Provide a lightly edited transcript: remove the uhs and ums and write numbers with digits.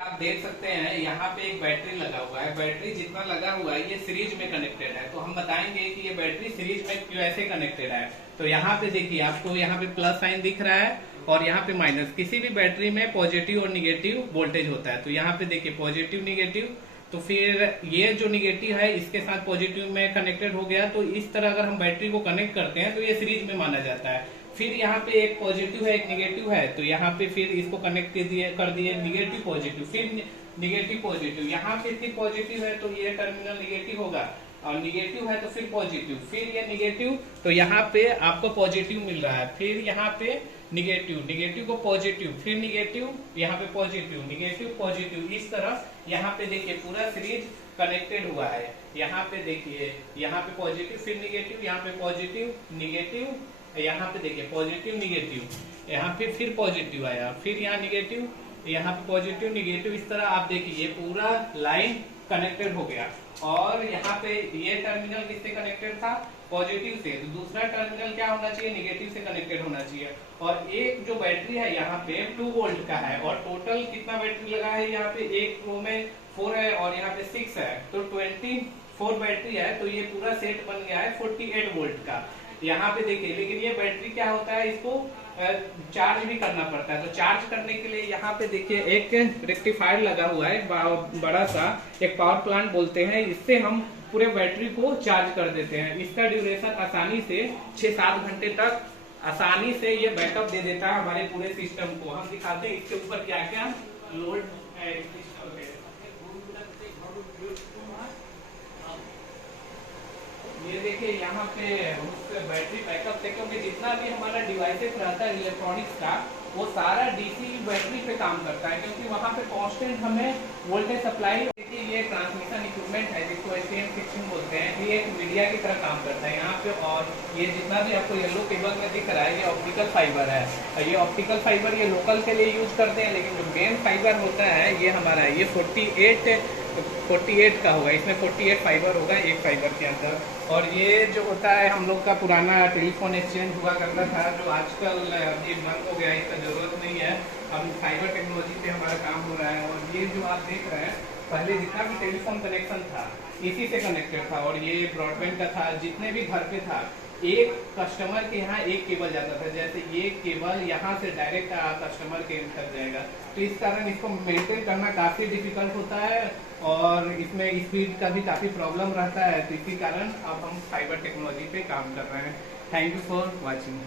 आप देख सकते हैं यहाँ पे एक बैटरी लगा हुआ है। बैटरी जितना लगा हुआ है ये सीरीज में कनेक्टेड है। तो हम बताएंगे कि ये बैटरी सीरीज में क्यों ऐसे कनेक्टेड है। तो यहाँ पे देखिए, आपको यहाँ पे प्लस साइन दिख रहा है और यहाँ पे माइनस। किसी भी बैटरी में पॉजिटिव और निगेटिव वोल्टेज होता है। तो यहाँ पे देखिए पॉजिटिव निगेटिव, तो फिर ये जो निगेटिव है इसके साथ पॉजिटिव में कनेक्टेड हो गया। तो इस तरह अगर हम बैटरी को कनेक्ट करते हैं तो ये सीरीज में माना जाता है। फिर यहाँ पे एक पॉजिटिव है एक निगेटिव है, तो यहाँ पे फिर इसको कनेक्ट कर दिए निगेटिव पॉजिटिव, फिर निगेटिव पॉजिटिव। यहाँ पे फिर पॉजिटिव है तो ये टर्मिनल निगेटिव होगा, और निगेटिव है तो फिर पॉजिटिव, फिर ये निगेटिव, तो यहाँ पे आपको पॉजिटिव मिल रहा है। फिर यहाँ पे निगेटिव, निगेटिव को पॉजिटिव, फिर निगेटिव, यहाँ पे पॉजिटिव, निगेटिव पॉजिटिव। इस तरह यहाँ पे देखिए पूरा सीरीज कनेक्टेड हुआ है। यहाँ पे देखिए, यहाँ पे पॉजिटिव फिर निगेटिव, यहाँ पे पॉजिटिव निगेटिव, यहाँ पे देखिए पॉजिटिव निगेटिव, यहाँ पे फिर पॉजिटिव आया, फिर यहाँ निगेटिव, यहाँ पे पॉजिटिव निगेटिव। इस तरह आप देखिए ये पूरा लाइन कनेक्टेड हो गया। और यहाँ पे ये टर्मिनल किससे कनेक्टेड था? पॉजिटिव से। तो दूसरा टर्मिनल क्या होना चाहिए? निगेटिव से कनेक्टेड होना चाहिए। और एक जो बैटरी है यहाँ पे 2 वोल्ट का है, और टोटल कितना बैटरी लगा है यहाँ पे? एक रो में 4 है और यहाँ पे 6 है, तो 24 बैटरी है। तो ये पूरा सेट बन गया है 48 वोल्ट का। यहाँ पे देखिए, लेकिन ये बैटरी क्या होता है, इसको चार्ज भी करना पड़ता है। तो चार्ज करने के लिए यहाँ पे देखिए एक रेक्टिफायर लगा हुआ है, बड़ा सा एक पावर प्लांट बोलते हैं। इससे हम पूरे बैटरी को चार्ज कर देते हैं। इसका ड्यूरेशन आसानी से 6-7 घंटे तक आसानी से ये बैकअप दे देता है हमारे पूरे सिस्टम को। हम दिखाते हैं इसके ऊपर क्या क्या लोड है। ये देखिए यहाँ पे बैटरी बैकअप से, क्योंकि जितना भी हमारा डिवाइसेस रहता है इलेक्ट्रॉनिक्स का, वो सारा डीसी बैटरी पे काम करता है, क्योंकि वहाँ पे कांस्टेंट हमें वोल्टेज सप्लाई। देखिए ये ट्रांसमिशन इक्विपमेंट है जिसको STM16 बोलते हैं। ये एक मीडिया की तरह काम करता है यहाँ पे। और ये जितना भी आपको येलो केबल में दिख रहा है ये ऑप्टिकल फाइबर है। ये ऑप्टिकल फाइबर ये लोकल के लिए यूज करते हैं, लेकिन जो मेन फाइबर होता है ये हमारा है। ये 48 का होगा, इसमें 48 फाइबर होगा एक फाइबर के अंदर। और ये जो होता है हम लोग का पुराना टेलीफोन एक्सचेंज हुआ करता था, जो आजकल ये बंद हो गया, इसका जरूरत नहीं है। अब फाइबर टेक्नोलॉजी पे हमारा काम हो रहा है। और ये जो आप देख रहे हैं, पहले जितना भी टेलीफोन कनेक्शन था इसी से कनेक्टेड था, और ये ब्रॉडबैंड का था। जितने भी घर पे था, एक कस्टमर के यहाँ एक केबल जाता था। जैसे ये केबल यहाँ से डायरेक्ट कस्टमर के एंड तक जाएगा। तो इस कारण इसको मेंटेन करना काफी डिफिकल्ट होता है, और इसमें स्पीड का भी काफी प्रॉब्लम रहता है। तो इसी कारण अब हम फाइबर टेक्नोलॉजी पे काम कर रहे हैं। Thank you for watching.